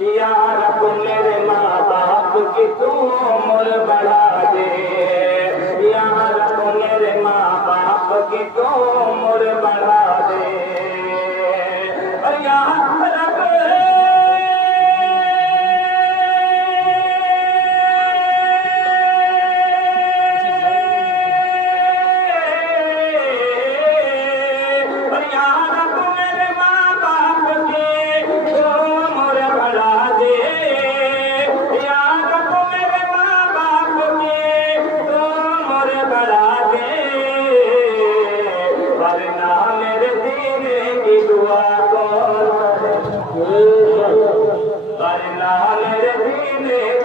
या रब मेरे माँ बाप की तू उम्र बढ़ा दे, या रब मेरे माँ बाप की तू उम्र बढ़ा दे, और या रब मेरे दीने